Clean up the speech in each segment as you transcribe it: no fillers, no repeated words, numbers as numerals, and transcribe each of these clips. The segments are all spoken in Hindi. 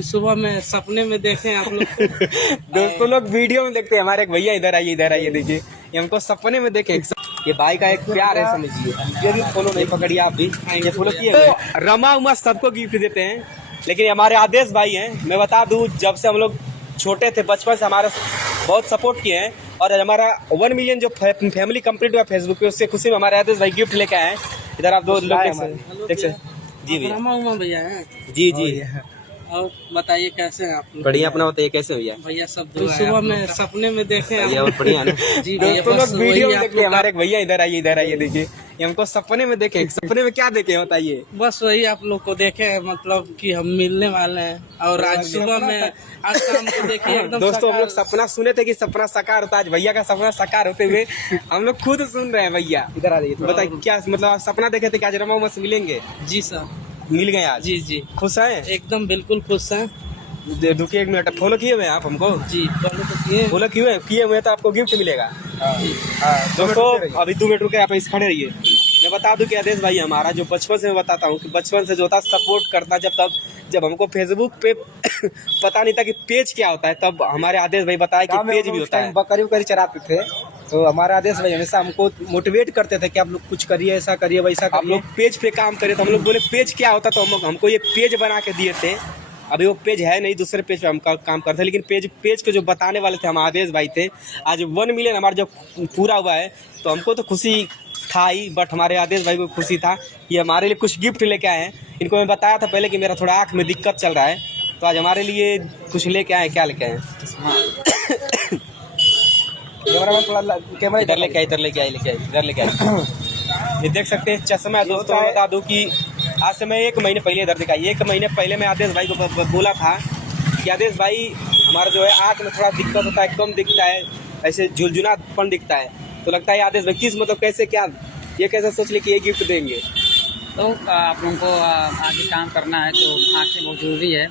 सुबह में सपने में देखे आप लोग। दोस्तों लोग वीडियो में देखते हैं, हमारे एक भैया इधर आइए देखिए, ये हमको सपने में देखे। ये भाई का एक प्यार है, समझिए। ये भी फॉलो नहीं पकड़िए आप भी, ये फॉलो किए तो रमा उमा सबको गिफ्ट देते हैं, लेकिन हमारे आदेश भाई हैं। मैं बता दूं, जब से हम लोग छोटे थे, बचपन से हमारा बहुत सपोर्ट किए हैं, और हमारा 1 मिलियन जो फैमिली कंप्लीट हुआ फेसबुक पे, उससे खुशी में हमारे आदेश भाई गिफ्ट लेके आए हैं। इधर आप दो लोग देख सकते। जी भैया, रमा उमा भैया हैं। जी जी, और बताइए कैसे हैं आप लोग? बढ़िया। अपना बताइए कैसे भैया? भैया सब तो सुबह में सपने में देखे भैया और बढ़िया ना। जी भैया, दोस्तों बस लोग वीडियो वही में आप देखते हैं, लोग हमारे एक भैया इधर आइए देखिए, ये हमको सपने में देखे। सपने में क्या देखे बताइए? बस वही आप लोग को देखे, मतलब कि हम मिलने वाले हैं, और आज सुबह में आज शाम को देखिए एकदम दोस्तों हम लोग साकार। सपना सुने थे कि सपना साकार होता है, आज भैया का सपना साकार होते हुए हम लोग खुद सुन रहे हैं। भैया इधर आ जाइए, बताइए क्या मतलब आप सपना देखे थे कि आज रमा उमा से मिलेंगे? जी सर, मिल गए आज? जी जी, खुश हैं? एकदम बिल्कुल खुश हैं। रुकिए 1 मिनट, फॉलो किए हुए हैं आप हमको? जी पहले तो किए। फॉलो किए हुए तो आपको गिफ्ट मिलेगा। दोस्तों अभी 2 मिनट रुके, आप इस खड़े रहिए। मैं बता दूं कि आदेश भाई हमारा जो बचपन से, मैं बताता हूँ कि बचपन से जो था सपोर्ट करता, जब हमको फेसबुक पे पता नहीं था कि पेज क्या होता है, तब हमारे आदेश भाई बताया कि पेज भी होता है। बकरी उकरी चराते थे, तो हमारे आदेश भाई हमेशा हमको मोटिवेट करते थे कि आप लोग कुछ करिए, ऐसा करिए, वैसा आप करिए। लोग पेज पे काम करें, तो हम लोग बोले पेज क्या होता, तो हमको ये पेज बना के दिए थे। अभी वो पेज है नहीं, दूसरे पेज पे हम काम करते हैं, लेकिन पेज के जो बताने वाले थे हम आदेश भाई थे। आज 1 मिलियन हमारा जब पूरा हुआ है, तो हमको तो खुशी था ही, बट हमारे आदेश भाई को खुशी था। ये हमारे लिए कुछ गिफ्ट लेके आए हैं। इनको मैं बताया था पहले कि मेरा थोड़ा आँख में दिक्कत चल रहा है, तो आज हमारे लिए कुछ लेके आए। क्या लेके आए? कैमरामैन थोड़ा कैमरा इधर लेके आए, इधर लेके आए। ये देख सकते हैं चश्मा है। दोस्तों मैं बता दूं कि आज से मैं 1 महीने पहले, इधर दिखाई, 1 महीने पहले मैं आदेश भाई को बोला था कि आदेश भाई हमारा जो है आँख में थोड़ा दिक्कत होता है, कम दिखता है, ऐसे झुलझुलापन दिखता है, तो लगता है आदेश भाई किस मतलब कैसे क्या ये कैसे सोच ले कि ये गिफ्ट देंगे। तो आप लोगों को आगे काम करना है, तो आँखें बहुत ज़रूरी है,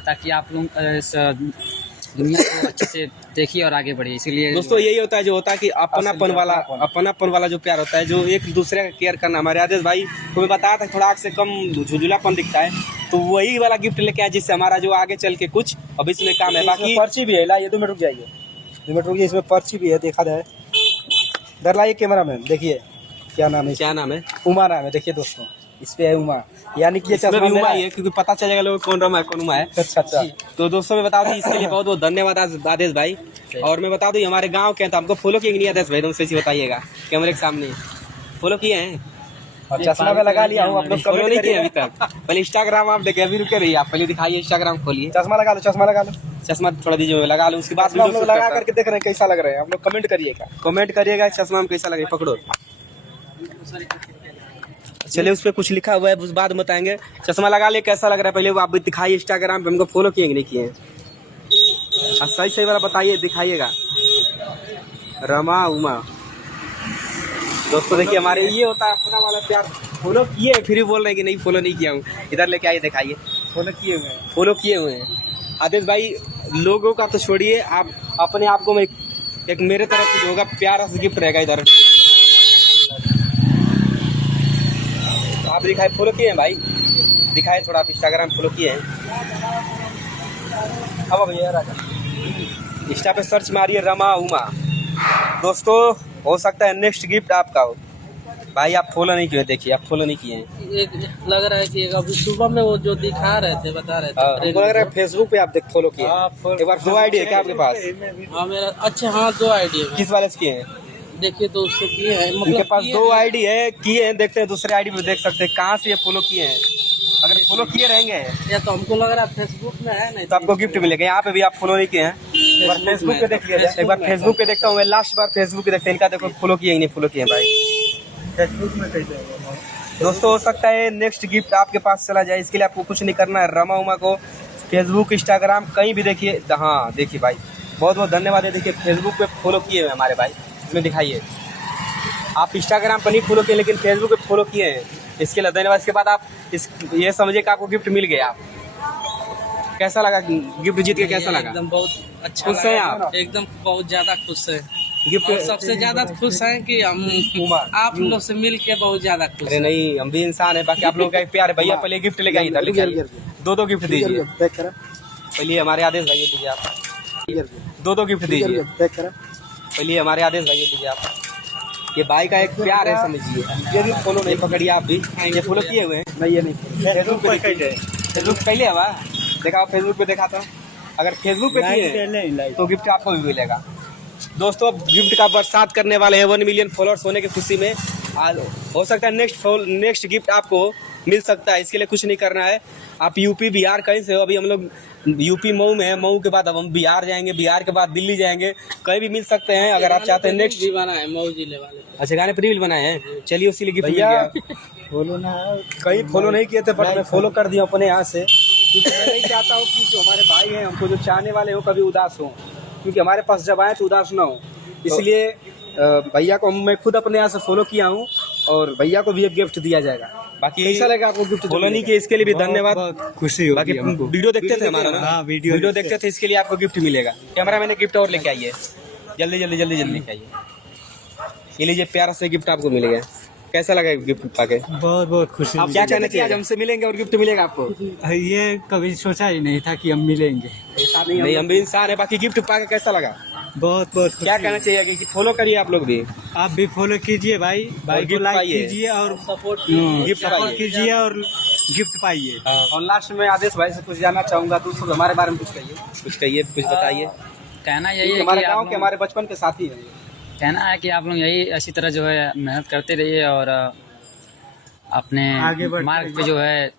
ताकि आप लोग इस दुनिया को अच्छे से देखिए और आगे बढ़िए। इसीलिए दोस्तों यही होता है, जो होता है कि अपनापन वाला जो प्यार होता है, जो एक दूसरे का केयर करना। हमारे आदेश भाई को मैं बताया था थोड़ा आँख से कम झुझुलापन दिखता है, तो वही वाला गिफ्ट लेके आए, जिससे हमारा जो आगे चल के कुछ अब इसमें काम है। बाकी पर्ची भी है, लाइए 2 मिनट रुक जाइए, 2 मिनट रुकिए, इसमें पर्ची भी है, देखा जाए। इधर लाइए कैमरामैन, देखिए क्या नाम है? क्या नाम है? उमा नाम है, देखिए दोस्तों, इस पे है उमा, यानी कि ये इसमें चश्मा भी उमा मेरा ही है, क्योंकि पता चलेगा लोग कौन रमा है कौन उमा है। अच्छा। तो दोस्तों मैं बता दूं, इसके लिए बहुत बहुत धन्यवाद आदेश भाई। और मैं बता दूं हमारे गांव के हैं, तो हमको फॉलो किए नहीं आदेश भाई, तुम सही बताइएगा कैमरे के सामने फॉलो किए हैं? और चश्मा में लगा लिया हूँ, आप लोग फॉलो नहीं किए कमेंट अभी तक? पहले इंस्टाग्राम आप देखे, अभी रुके रहिए, आप पहले दिखाइए, इंस्टाग्राम खोलिए। चश्मा लगा लो, चश्मा लगा लो, चश्मा थोड़ा दीजिए, मैं लगा लूँ, उसके बाद चश्मा हम लोग लगा करके देख रहे हैं कैसा लग रहा है, आप लोग कमेंट करिएगा। कमेंट करिएगा चश्मा में कैसा लगे, पकड़ो। चलिए उस पर कुछ लिखा हुआ है, उस बाद बताएंगे। चश्मा लगा ले कैसा लग रहा है, पहले वो आप दिखाइए इंस्टाग्राम पे, हमको फॉलो किए कि नहीं किए? सही वाला बताइए, दिखाइएगा। रमा उमा दोस्तों देखिए, हमारे ये होता है अपना वाला प्यार। फॉलो किए फिर भी बोल रहे हैं कि नहीं फॉलो नहीं किया हूँ। इधर लेके आइए, दिखाइए। फॉलो किए हुए हैं आदेश भाई। लोगों का तो छोड़िए, आप अपने आप को एक मेरे तरफ से जो होगा प्यारा सा गिफ्ट रहेगा। इधर आप दिखाए, फॉलो किए हैं भाई, दिखाए थोड़ा, आप इंस्टाग्राम फॉलो किए हैं? अब भैया राजा इंस्टा पे सर्च मारिए रमा उमा। दोस्तों हो सकता है नेक्स्ट गिफ्ट आपका हो। भाई आप फॉलो नहीं किए, देखिए आप फॉलो नहीं किए हैं। एक लग रहा है कि अभी सुबह में वो जो दिखा रहे थे, बता रहे थे, हमको लग रहा है फेसबुक पे आप फॉलो किए। एक बार 2 आईडी है क्या आपके पास? हाँ मेरा, अच्छा हाँ 2 आईडी है। किस वाले से किए हैं? देखिए तो उसको किए हैं, उनके मतलब पास किए 2 हैं। आईडी है, किए हैं, देखते हैं दूसरे आईडी पे, देख सकते हैं कहाँ से ये फॉलो किए हैं। अगर फॉलो किए रहेंगे या तो हमको लग रहा है फेसबुक में है, नहीं तो आपको गिफ्ट मिलेगा। यहाँ पे भी आप फॉलो नहीं किए हैं, एक बार फेसबुक पे देख लिया, एक बार फेसबुक पे देखता हूँ मैं, लास्ट बार फेसबुक पे देखते हैं इनका, देखो फॉलो किए नहीं फॉलो किए भाई। फेसबुक में कैसे? दोस्तों हो सकता है नेक्स्ट गिफ्ट आपके पास चला जाए, इसके लिए आपको कुछ नहीं करना है। रमा उमा को फेसबुक इंस्टाग्राम कहीं भी देखिए। हाँ देखिए भाई, बहुत बहुत धन्यवाद है। देखिए फेसबुक पे फॉलो किए हुए हमारे भाई, इसमें दिखाइए। आप इंस्टाग्राम पर नहीं फॉलो किए, लेकिन फेसबुक पे फॉलो किए हैं, इसके लिए धन्यवाद। इसके बाद आप ये समझिए कि आपको गिफ्ट मिल गया। कैसा लगा गिफ्ट जीत के, कैसा लगा? एकदम बहुत अच्छा खुश हैं लगा। आप? एकदम बहुत ज्यादा खुश है। गिफ्ट और सबसे ज्यादा खुश हैं कि हम आप लोग से मिल के बहुत ज्यादा खुश अरे हैं। नहीं, हम भी इंसान है, बाकी आप लोगों का एक प्यार है। भैया पहले गिफ्ट लेके आइए, दो गिफ्ट दीजिए। पैक करा। पहले हमारे आदेश भाई दीजिए आप। दो गिफ्ट दीजिए। पैक करा। पहले हमारे आदेश भाई दीजिए आप। ये भाई का एक प्यार है, समझिए। ये भी फॉलो नहीं पकड़िए आप भी। ये फॉलो किए हुए हैं? नहीं ये नहीं। फेसबुक पे फेसबुक पहले हवा देखा, फेसबुक पे देखा था। अगर फेसबुक पे किए तो गिफ्ट आपको भी मिलेगा। दोस्तों अब गिफ्ट का बरसात करने वाले हैं 1 मिलियन फॉलोअर्स होने की खुशी में। आज हो सकता है नेक्स्ट गिफ्ट आपको मिल सकता है। इसके लिए कुछ नहीं करना है, आप यूपी बिहार कहीं से हो। अभी हम लोग यूपी मऊ में है, मऊ के बाद अब हम बिहार जाएंगे, बिहार के बाद दिल्ली जाएंगे, कहीं भी मिल सकते हैं। अगर आप चाहते हैं नेक्स्ट भी बना है मऊ जिले वाले। अच्छा गाने पर रील बनाए हैं, चलिए उसी लिए गिफ्ट मिल भैया गया। फॉलो ना कहीं फॉलो नहीं किए थे, बट मैं फॉलो कर दिया अपने यहाँ से, क्योंकि मैं नहीं चाहता हूँ कि जो हमारे भाई हैं हमको जो चाहने वाले हो कभी उदास हो, क्योंकि हमारे पास जब आए तो उदास ना हो। इसलिए भैया को मैं खुद अपने यहाँ से फॉलो किया हूँ और भैया को भी एक गिफ्ट दिया जाएगा। बाकी कैसा लगा आपको गिफ्ट? फॉलो नहीं किए इसके लिए भी धन्यवाद। खुशी हो बाकी वीडियो देखते थे हमारा ना? हाँ, वीडियो देखते थे, इसके लिए आपको गिफ्ट मिलेगा। कैमरा मैंने गिफ्ट और लेके आइए, जल्दी जल्दी जल्दी जल्दी लेके आइए। ये लीजिए प्यारा से गिफ्ट आपको मिलेगा। कैसा लगा गिफ्ट पाके? बहुत बहुत खुशी। आप क्या कहना चाहिए? आज हमसे मिलेंगे और गिफ्ट मिलेगा आपको? ये कभी सोचा ही नहीं था कि हम मिलेंगे। नहीं, हम भी इंसान है। बाकी गिफ्ट पाके कैसा लगा? बहुत बहुत क्या कहना चाहिए कि फॉलो करिए आप लोग भी, आप भी फॉलो कीजिए भाई को गिफ्ट लाइक पाइए। कीजिए और सपोर्ट गिफ्ट पाइए। कीजिए और गिफ्ट पाइए। और लास्ट में आदेश भाई से कुछ जानना चाहूंगा, दूसरों को हमारे बारे में कुछ कहिए, कुछ बताइए। कहना यही है हमारे कि गाँव आप के लोग- हमारे बचपन के साथी हैं। कहना है कि आप लोग यही इसी तरह जो है मेहनत करते रहिए और अपने आगे बढ़ते मार्ग पे जो है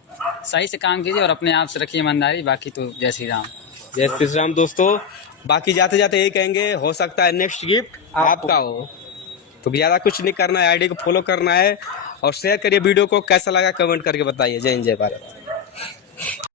सही से काम कीजिए और अपने आप से रखिए ईमानदारी। बाकी तो जय श्री राम। जय श्री राम। दोस्तों बाकी जाते जाते यही कहेंगे, हो सकता है नेक्स्ट गिफ्ट आपका हो। तो ज़्यादा कुछ नहीं करना है, आईडी को फॉलो करना है और शेयर करिए वीडियो को। कैसा लगा कमेंट करके बताइए। जय हिंद जय भारत।